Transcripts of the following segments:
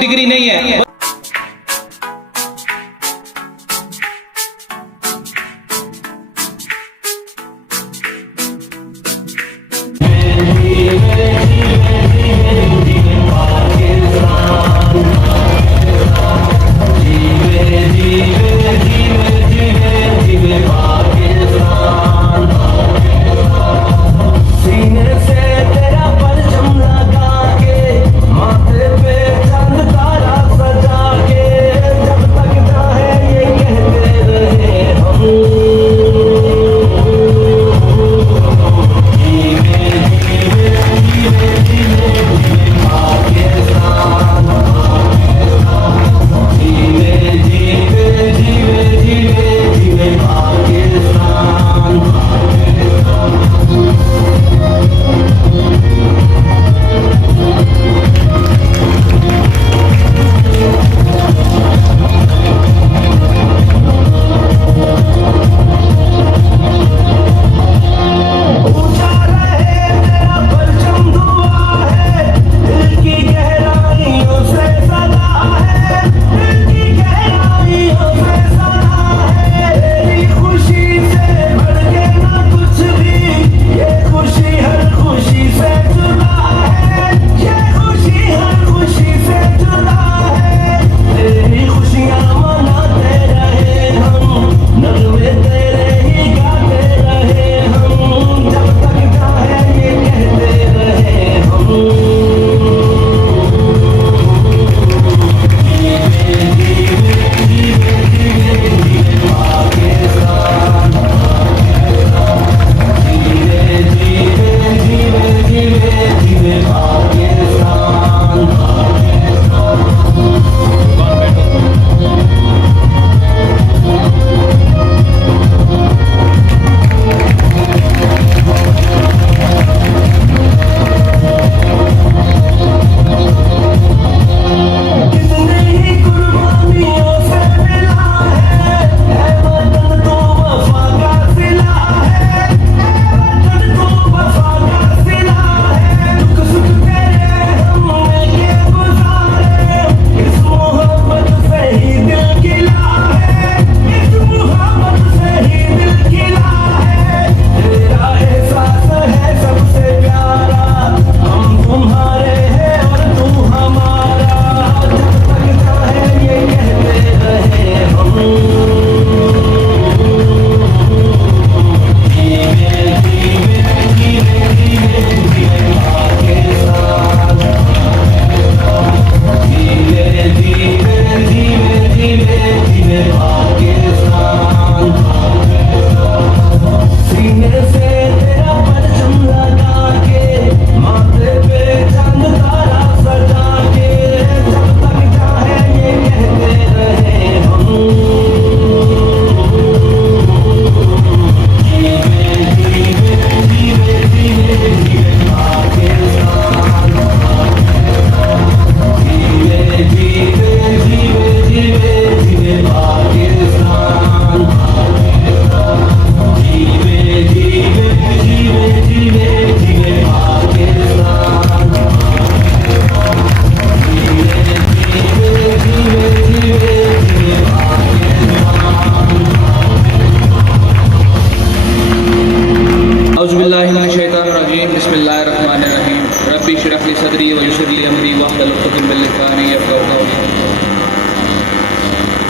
Degree نہیں ہے.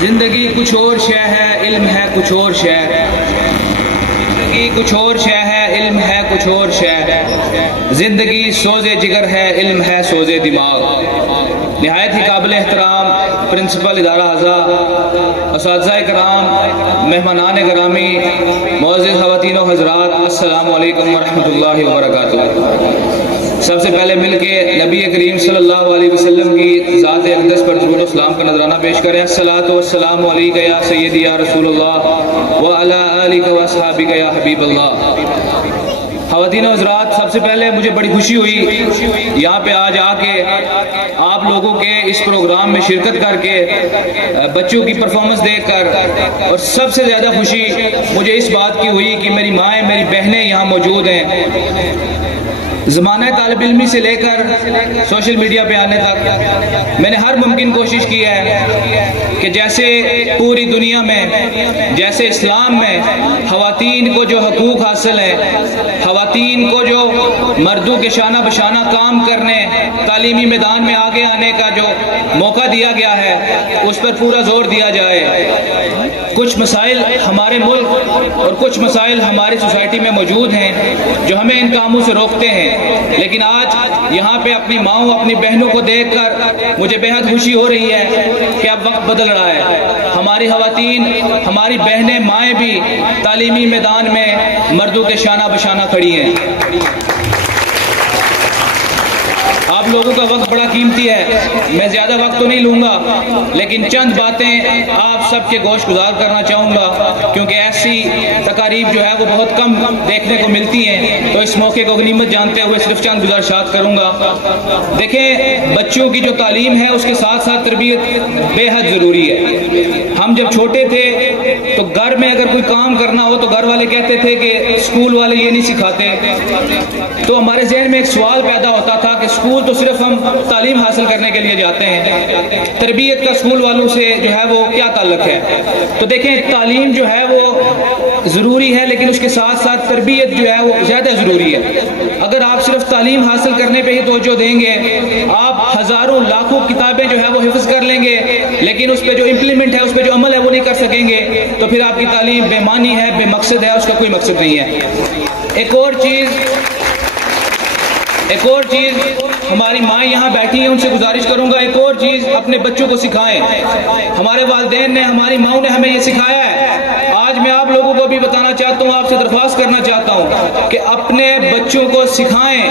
زندگی کچھ اور شے ہے، علم ہے کچھ اور شے. زندگی کچھ اور شے ہے، علم ہے کچھ اور شے. زندگی سوز جگر ہے، علم ہے سوز دماغ. نہایت ہی قابل احترام پرنسپل ادارہ اعضاء، اساتذہ کرام، مہمانان گرامی، معزز خواتین و حضرات، السلام علیکم ورحمۃ اللہ وبرکاتہ. سب سے پہلے مل کے نبی کریم صلی اللہ علیہ وسلم کی ذات اقدس پر درود و سلام کا نذرانہ پیش کریں. الصلاۃ والسلام علیک یا سیدی یا رسول اللہ وعلی آلک و اصحابک یا حبیب اللہ. خواتین و حضرات، سب سے پہلے مجھے بڑی خوشی ہوئی یہاں پہ آج آ کے آپ لوگوں کے اس پروگرام میں شرکت کر کے، بچوں کی پرفارمنس دیکھ کر، اور سب سے زیادہ خوشی مجھے اس بات کی ہوئی کہ میری مائیں، میری بہنیں یہاں موجود ہیں. زمانہ طالب علمی سے لے کر سوشل میڈیا پہ آنے تک میں نے ہر ممکن کوشش کی ہے کہ جیسے پوری دنیا میں، جیسے اسلام میں خواتین کو جو حقوق حاصل ہیں، خواتین کو جو مردوں کے شانہ بشانہ کام کرنے، تعلیمی میدان میں آگے آنے کا جو موقع دیا گیا ہے، اس پر پورا زور دیا جائے۔ کچھ مسائل ہمارے ملک اور کچھ مسائل ہماری سوسائٹی میں موجود ہیں جو ہمیں ان کاموں سے روکتے ہیں، لیکن آج یہاں پہ اپنی ماؤں، اپنی بہنوں کو دیکھ کر مجھے بے حد خوشی ہو رہی ہے کہ اب وقت بدل رہا ہے۔ ہماری خواتین، ہماری بہنیں، مائیں بھی تعلیمی میدان میں مردوں کے شانہ بشانہ کھڑی ہیں۔ آپ لوگوں کا وقت بڑا قیمتی ہے، میں زیادہ وقت تو نہیں لوں گا، لیکن چند باتیں آپ سب کے گوش گزار کرنا چاہوں گا، کیونکہ ایسی تقاریب جو ہے وہ بہت کم دیکھنے کو ملتی ہیں، تو اس موقع کو غنیمت جانتے ہوئے صرف چند گزارشات کروں گا۔ دیکھیں، بچوں کی جو تعلیم ہے اس کے ساتھ ساتھ تربیت بے حد ضروری ہے۔ ہم جب چھوٹے تھے تو گھر میں اگر کوئی کام کرنا ہو تو گھر والے کہتے تھے کہ اسکول والے یہ نہیں سکھاتے، تو ہمارے ذہن میں ایک سوال پیدا ہوتا تھا کہ اسکول تو صرف ہم تعلیم حاصل کرنے کے لیے جاتے ہیں، تربیت کا اسکول والوں سے جو ہے وہ کیا تعلق ہے؟ تو دیکھیں، تعلیم جو ہے وہ ضروری ہے، لیکن اس کے ساتھ ساتھ تربیت جو ہے وہ زیادہ ضروری ہے۔ اگر آپ صرف تعلیم حاصل کرنے پہ ہی توجہ دیں گے، آپ ہزاروں لاکھوں کتابیں جو ہے وہ حفظ کر لیں گے، لیکن اس پہ جو امپلیمنٹ ہے، اس پہ جو عمل ہے وہ نہیں کر سکیں گے، تو پھر آپ کی تعلیم بے معنی ہے، بے مقصد ہے، اس کا کوئی مقصد نہیں ہے۔ ایک اور چیز ہماری مائیں یہاں بیٹھی ہیں، ان سے گزارش کروں گا، ایک اور چیز اپنے بچوں کو سکھائیں۔ ہمارے والدین نے، ہماری ماؤں نے ہمیں یہ سکھایا ہے، آج میں آپ لوگوں کو بھی بتانا چاہتا ہوں، آپ سے درخواست کرنا چاہتا ہوں کہ اپنے بچوں کو سکھائیں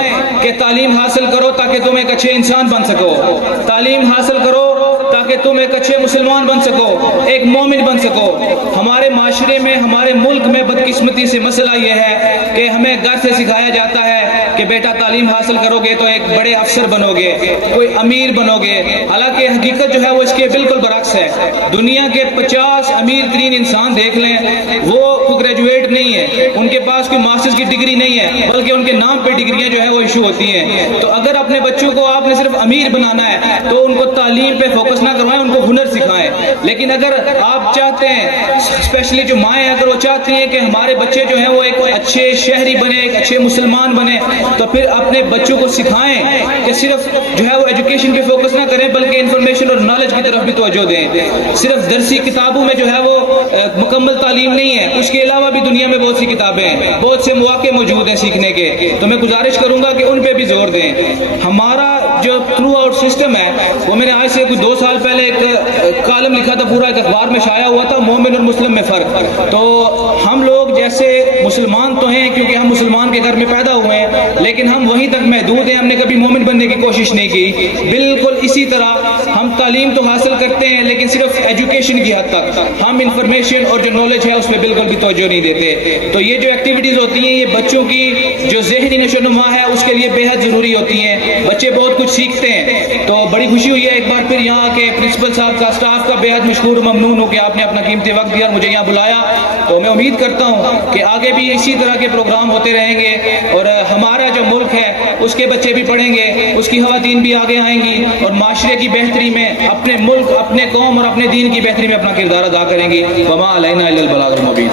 کہ تعلیم حاصل کرو تاکہ تم ایک اچھے انسان بن سکو، تعلیم حاصل کرو تاکہ تم ایک اچھے مسلمان بن سکو، ایک مومن بن سکو۔ ہمارے معاشرے میں، ہمارے ملک میں بدقسمتی سے مسئلہ یہ ہے کہ ہمیں گھر سے سکھایا جاتا ہے کہ بیٹا تعلیم حاصل کرو گے تو ایک بڑے افسر بنو گے، کوئی امیر بنو گے، حالانکہ حقیقت جو ہے وہ اس کے بالکل برعکس ہے۔ دنیا کے 50 امیر ترین انسان دیکھ لیں، وہ گریجویٹ نہیں ہے، ان کے پاس کوئی ماسٹرز کی ڈگری نہیں ہے، بلکہ ان کے نام پہ ڈگریاں جو ہے وہ ایشو ہوتی ہیں۔ تو اگر اپنے بچوں کو آپ نے صرف امیر بنانا ہے تو ان کو تعلیم پہ فوکس نہ کروائیں، ان کو ہنر سکھائیں۔ لیکن اگر آپ چاہتے ہیں، اسپیشلی جو مائیں ہیں، اگر وہ چاہتی ہیں کہ ہمارے بچے جو ہیں وہ ایک اچھے شہری بنے، ایک اچھے مسلمان بنے، تو پھر اپنے بچوں کو سکھائیں کہ صرف جو ہے وہ ایجوکیشن پہ فوکس نہ کریں، بلکہ انفارمیشن اور نالج کی طرف بھی توجہ دیں۔ صرف درسی کتابوں میں جو ہے وہ مکمل تعلیم نہیں ہے، اس کے علاوہ بھی دنیا میں بہت سی کتابیں ہیں، بہت سے مواقع موجود ہیں سیکھنے کے، تو میں گزارش کروں گا کہ ان پہ بھی زور دیں۔ ہمارا جو تھرو آؤٹ سسٹم ہے وہ میں نے آج سے کوئی 2 سال پہلے ایک کالم لکھا تھا، پورا ایک اخبار میں شائع ہوا تھا، مومن اور مسلم میں فرق۔ تو ہم لوگ جیسے مسلمان تو ہیں کیونکہ ہم مسلمان کے گھر میں پیدا ہوئے ہیں، لیکن ہم وہیں تک محدود ہیں، ہم نے کبھی مومن بننے کی کوشش نہیں کی۔ بالکل اسی طرح ہم تعلیم تو حاصل کرتے ہیں لیکن صرف ایجوکیشن کی حد تک، ہم انفارمیشن اور جو نالج ہے اس پہ بالکل بھی توجہ نہیں دیتے۔ تو یہ جو ایکٹیویٹیز ہوتی ہیں یہ بچوں کی جو ذہنی نشو و نما ہے اس کے لیے بے حد ضروری ہوتی ہیں، بچے بہت کچھ سیکھتے ہیں۔ تو بڑی خوشی ہوئی ہے ایک بار پھر یہاں کے پرنسپل صاحب کا، اسٹاف کا بے حد مشکور ممنون ہوں کہ آپ نے اپنا قیمتی وقت دیا، مجھے یہاں بلایا۔ تو میں امید کرتا ہوں کہ آگے بھی اسی طرح کے پروگرام ہوتے رہیں گے، اور ہمارا جو ملک ہے اس کے بچے بھی پڑھیں گے، اس کی خواتین بھی آگے آئیں گی، اور معاشرے کی بہتری میں اپنے ملک، اپنے قوم اور اپنے دین کی بہتری میں اپنا کردار ادا کریں گی۔ وما علینا الا البلاغ المبین۔